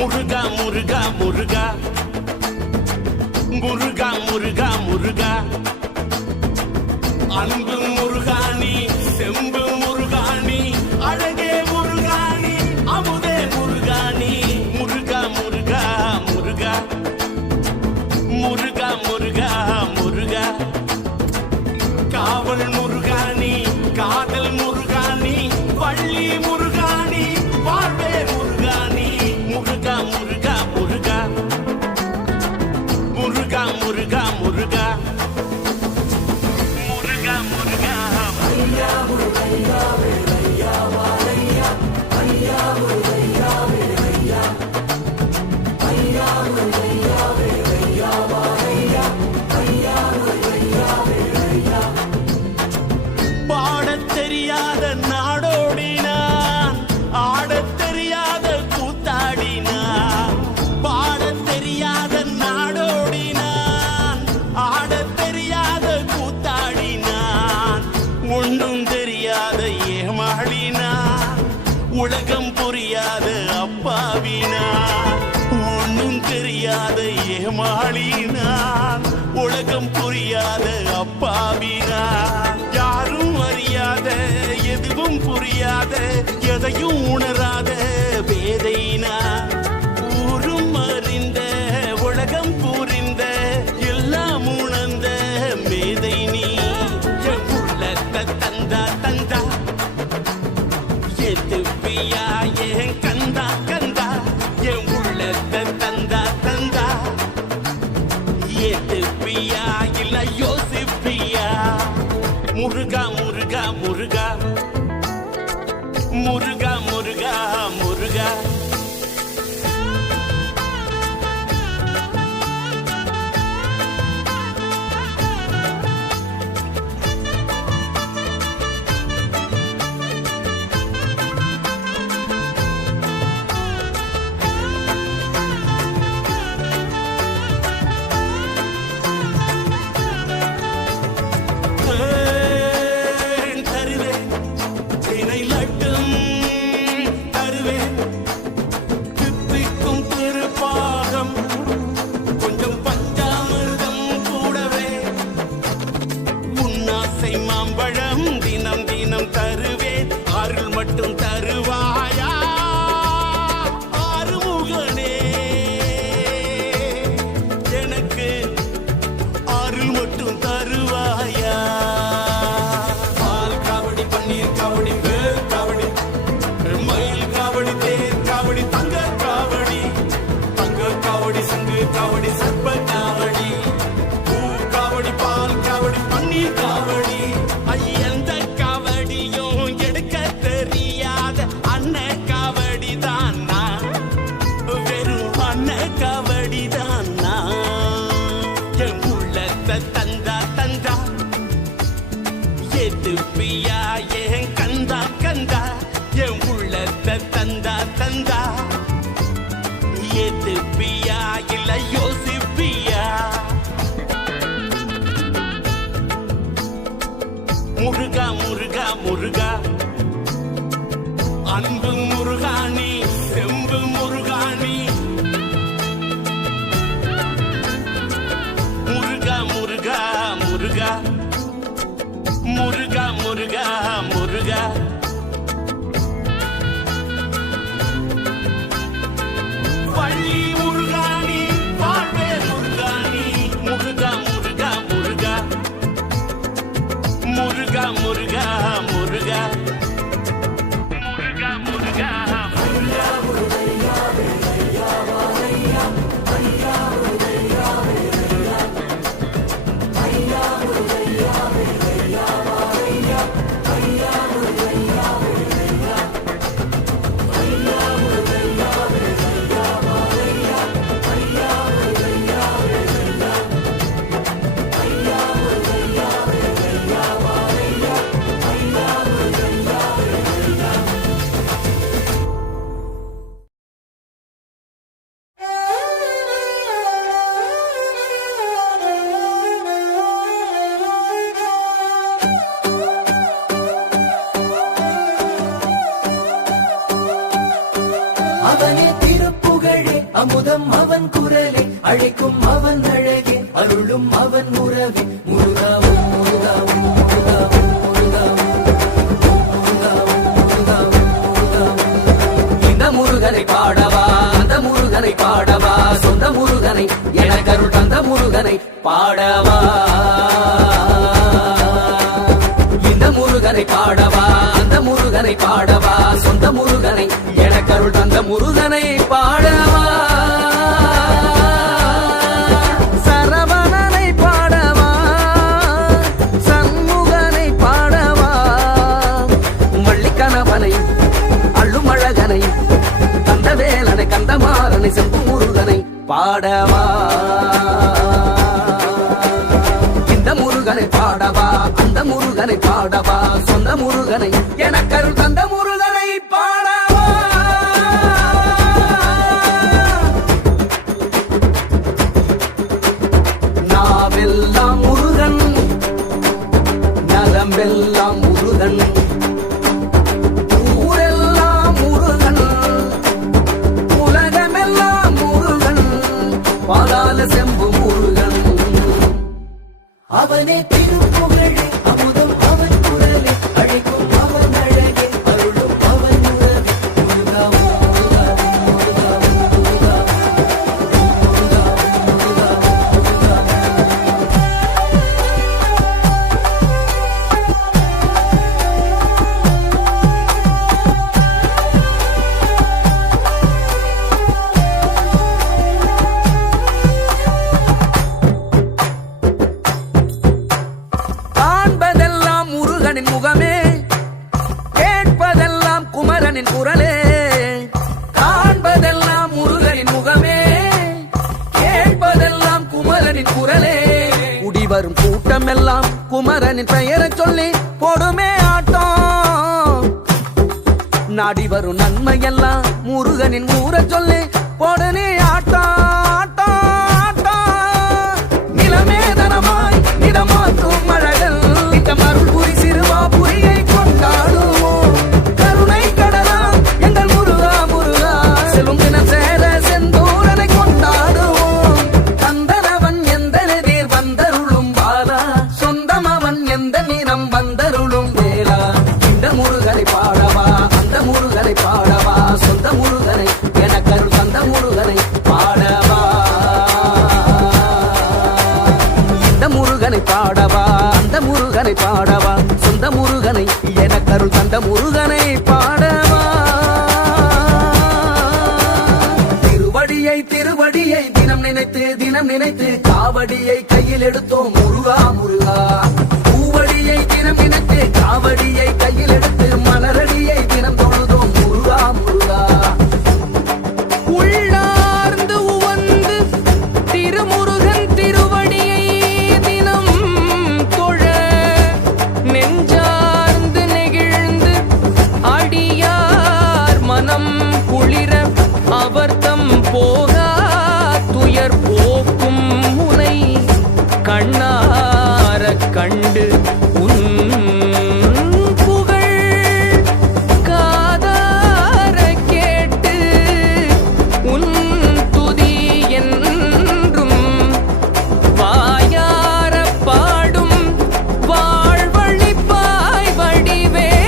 முருகா முருகா முருகா முருகா முருகா முருகா அன்பு முருகாணி செம்பு முருகாணி அழகே முருகாணி அமுதே முருகாணி முருகா முருகா முருகா முருகா முருகா முருகா காவல் முருகாணி காதல் முருகாணி வள்ளி முருகாணி வாழ்வே முருகாணி முருகா முருகா முருகா முருகா முருகா முருகா முருகா முருகா ஐயா முருகையா வேலையா வாழையா ஐயா முருகையா வேலையா ஐயா முருகையா வேலையா வாழையா ஐயா முருகையா வேலையா பாடத் தெரியாத நாடோடினான் ஆடத் தெரியாத கூத்தாடினான் பாடத் தெரியாத நாடோடினான் ஆடத் தெரியாத கூத்தாடினான் ஒன்றும் தெரியாத ஏமாளினான் உலகம் புரியாத அப்பாவினான் ஒன்றும் தெரியாத ஏமாளினான் உலகம் புரியாத அப்பாவினான் யாரும் அறியாத எதுவும் புரியாத எதையும் உணராத பேதைனா ஊரும் அறிந்த உலகம் புரிந்த எல்லாம் உணர்ந்த மேதை நீ என் உள்ளத்தை தந்தா தந்தா எதுப்பியா என் கந்தா கந்தா என் உள்ளத்தை தந்தா தந்தா எதுப்பியா இல்ல யோசிப்பியா முருகா முருகா முருகா முருகா முருகா முருகா மாம்பழம் தினம் தினம் தருவேன் அருள் மட்டும் தருவாயா ஆறுமுகனே எனக்கு அருள் மட்டும் தருவாயா பால் காவடி பன்னீர் காவடி வேல் காவடி மயில் காவடி தேர் காவடி தங்க காவடி சங்கு காவடி சர்ப்ப காவடி பூ காவடி பால் காவடி பன்னீர் காவடி எந்த காவடியும் எடுக்க தெரியாத அண்ணன் காவடி தான் நான் வெறும் அண்ணன் காவடி தான் நான் என் உள்ளத்தை தந்தா தந்தா எதுப்பியா என் கந்தா கந்தா என் உள்ளத்தை தந்தா தந்தா எதுப்பியா இல்ல யோசிப்பியா முருகா முருகா முருகா அன்பு முருகாணி செம்பு முருகாணி முருகா முருகா முருகா முருகா முருகா முருகா வள்ளி முருகாணி வாழ்வே முருகாணி முருகா முருகா முருகா முருகா முருகா முருகா முருகா முருகா ஐயா முருகையா வேலையா வாழையா ஐயா முருகையா வேலையா ஐயா முருகையா வேலையா வாழையா ஐயா முருகையா வேலையா ஐயா முருகையா வேலையா வாழையா ஐயா முருகையா வேலையா ஐயா முருகையா வேலையா வாழையா ஐயா முருகையா அமுதம் அவன் குரலே அழைக்கும் அவன் அழகே அருளும் அவன் உறவே முருகாவும் முருகாவும் முருகாவும் முருகனை பாடவா அந்த முருகனை பாடவா சொந்த முருகனை எனக்கருள் தந்த முருகனை பாடவா இந்த முருகனை பாடவா அந்த முருகனை பாடவா சொந்த முருகனை எனக்கருள் தந்த முருகனை பாடவா சரவணனை பாடவா சண்முகனை பாடவா வள்ளிக்கணவனை அள்ளுமழகனை கந்தவேலனை கந்தமாறனை செம்பு முருகனை பாடவா இந்த முருகனை பாடவா அந்த முருகனை பாடவா சொந்த முருகனை எனக்கருள் தந்த முருகனை பாடவா நாவெல்லாம் முருகன் நலம்பெல்லாம் முருகன் பாலால செம்பு முருகன் அவனே திருப்புகழே அமுதம் அவன் குரலே அழைக்கும் அவன் அழகே அருளும் அவன் உறவே முருகாவும் முருகாவும் முருகாவும் முகமே கேட்பதெல்லாம் குமரனின் குரலே காண்பதெல்லாம் முருகனின் முகமே கேட்பதெல்லாம் குமரனின் குரலே குடிவரும் கூட்டம் எல்லாம் குமரனின் பெயரை சொல்லி போடுமே ஆட்டம் நாடி வரும் நன்மை எல்லாம் முருகனின் ஊர சொல்லி போடுனே ஆட்டம் நிலமேதனமாய் நிலமாற்றும் மழகள் மருள் புரி சிறுவா புரியை கொண்டாடுவோம் கருணை கடலா எங்கள் முருகா முருகா செல்லும் தினம் சேர செந்தூரனை கொண்டாடுவோம் கந்தனவன் எந்த நீர் வந்தருளும் பாலா சொந்தம் அவன் எந்த நிறம் வந்தருளும் வேலா இந்த முருகனை பாடவா அந்த முருகனை பாடவா சொந்த முருகனை எனக்கருள் தந்த முருகனை பாடவா இந்த முருகனை பாடவா அந்த முருகனை பாடவா சொந்த முருகனை எனக்கருள் தந்த முருகனை பாடவா திருவடியை திருவடியை தினம் நினைத்து காவடியை கையில் எடுத்தோம் முருகா முருகா பூவடியை தினம் நினைத்து காவடியை கையில் எடுத்து மலரடியை தினம் தொழுதோம் முருகா முருகா உள்ளார்ந்து உவந்து திருமுருகன் திருவடியை தினம் தொழ நெஞ்சார்ந்து நெகிழ்ந்து அடியார் மனம் குளிர அவர்தம் போகா துயர் போக்கும் முனை கண்ணார கண்டு உன் புகழ் காதார கேட்டு உன் துதி என்றும் வாயார பாடும் வாழ்வழிப்பாய் வடிவேலா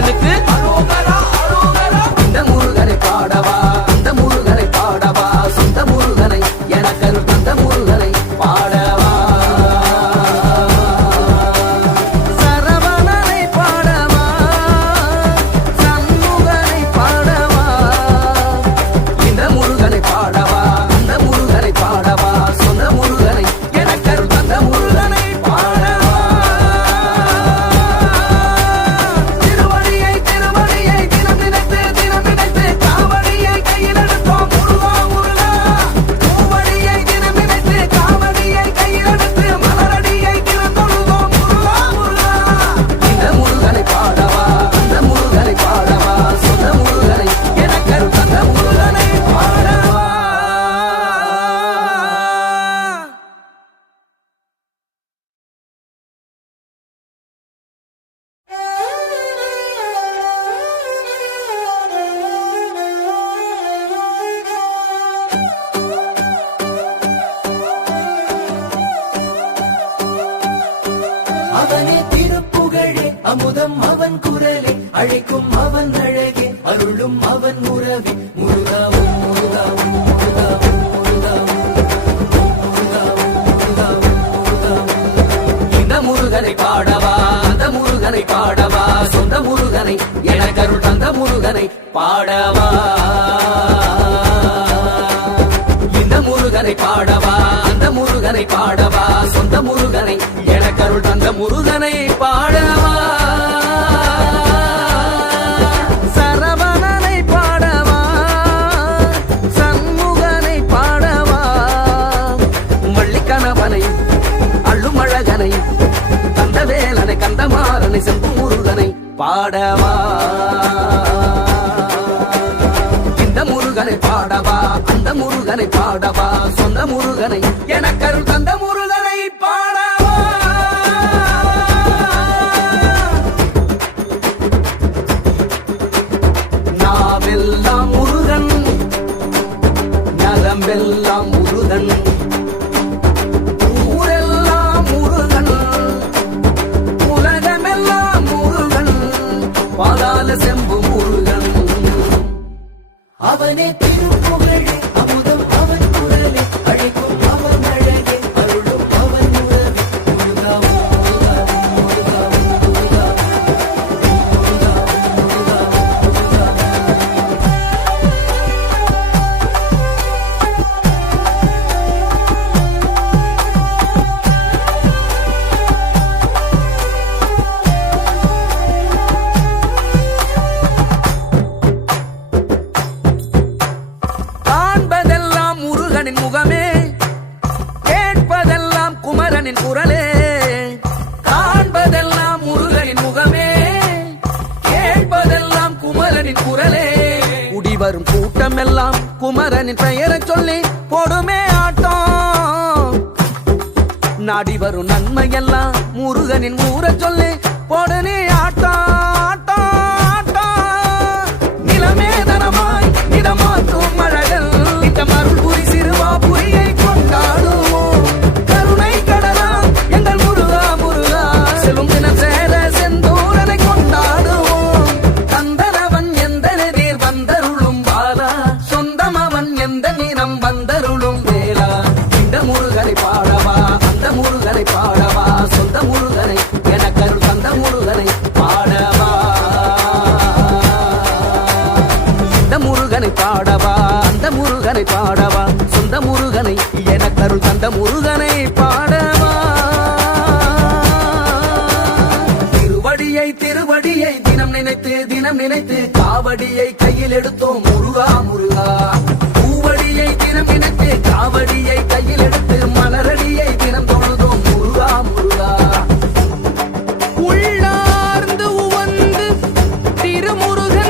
முருகனுக்கு இந்த முருகனை பாடவா அந்த முருகனை பாடவா சொந்த முருகனை எனக்கு தந்த முருகனை பாடவா சரவணனை பாடவா சண்முகனை பாடவா இந்த முருகனை பாடவா அந்த முருகனை பாடவா சொந்த முருகனை எனக்கு தந்த முருகனை பாடவா திருவடியை திருவடியை தினம் நினைத்து காவடியை கையில் எடுத்தோம் முருகா முருகா பூவடியை தினம் நினைத்து காவடியை கையில் எடுத்து மலரடியை திறந்தொழுதோம் முருகா முருகா இந்த முருகனை பாடவா அந்த முருகனை பாடவா சொந்த முருகனை எனக்கு தந்த முருகனை பாடவா அவனே திருப்புகழே அமுதம் அவன் குரலே அழைக்கும் அவன் அழகே அருளும் அவன் உறவே முருகாவும் முருகாவும் முருகாவும் முருகாவும் இந்த முருகனை பாடவா அந்த முருகனை பாடவா சொந்த முருகனை எனக்கு அருள் தந்த முருகனை பாடவா இந்த முருகனை பாடவா அந்த முருகனை பாடவா சொந்த முருகனை எனக்கு அருள் தந்த முருகனை பாடவா சரவணனை பாடவா சண்முகனை பாடவா வள்ளிக்கணவனை அள்ளுமழகனை கந்தவேலனை கந்தமாறனை செம்பு முருகனை பாடவா இந்த முருகனை பாடவா அந்த முருகனை பாடவா சொந்த முருகனை எனக்கருள் தந்த முருகனை பாடவா நாவெல்லாம் முருகன் நலம்பெல்லாம் முருகன் ஊரெல்லாம் முருகன் உலகமெல்லாம் முருகன் பாதாள செம்பு முருகன் அவனே திருப்புகழே அமுதம் அவன் குரலே அழைக்கும் அவன் அழகே அருளும் அவன் உறவே முருகாவும் முருகாவும் முருகாவும் முருகாவும் காண்பதெல்லாம் முருகனின் முகமே கேட்பதெல்லாம் குமரனின் குரலே காண்பதெல்லாம் முருகனின் முகமே கேட்பதெல்லாம் குமரனின் குரலே குடிவரும் கூட்டமெல்லாம் குமரனின் பெயரை சொல்லி போடுமே ஆட்டம் நாடி வரும் நன்மையெல்லாம் முருகனின் ஊரை சொல்லி போடுனே ஆட்டம் ஆட்டம் ஆட்டம் நிலமே தனமாய் இடமாற்றும் அழகல் இந்த மருள் புரி சிறுவா புரியை கொண்டாடுவோம் கருணை கடலா எங்கள் முருகா முருகா செல்லும் தினம் சேர செந்தூரனை கொண்டாடுவோம் தந்தனவன் எந்த நேர் வந்தருளும் பாலா சொந்தம் அவன் எந்த நிறம் வந்தருளும் வேளா இந்த முருகனை பாடவா அந்த முருகனை பாடவா சொந்த முருகனை எனக்கருள் தந்த முருகனை பாடவா இந்த முருகனை பாடவா அந்த முருகனை பாடவா சொந்த முருகனை எனக்கருள் தந்த முருகனை பாடவா திருவடியை திருவடியை தினம் நினைத்து காவடியை கையில் எடுத்தோம் முருகா முருகா பூவடியை தினம் நினைத்து காவடியை கையில் எடுத்து மலரடியை தினம் தொழுதோம் முருகா முருகா உள்ளார்ந்து உவந்து திருமுருகன்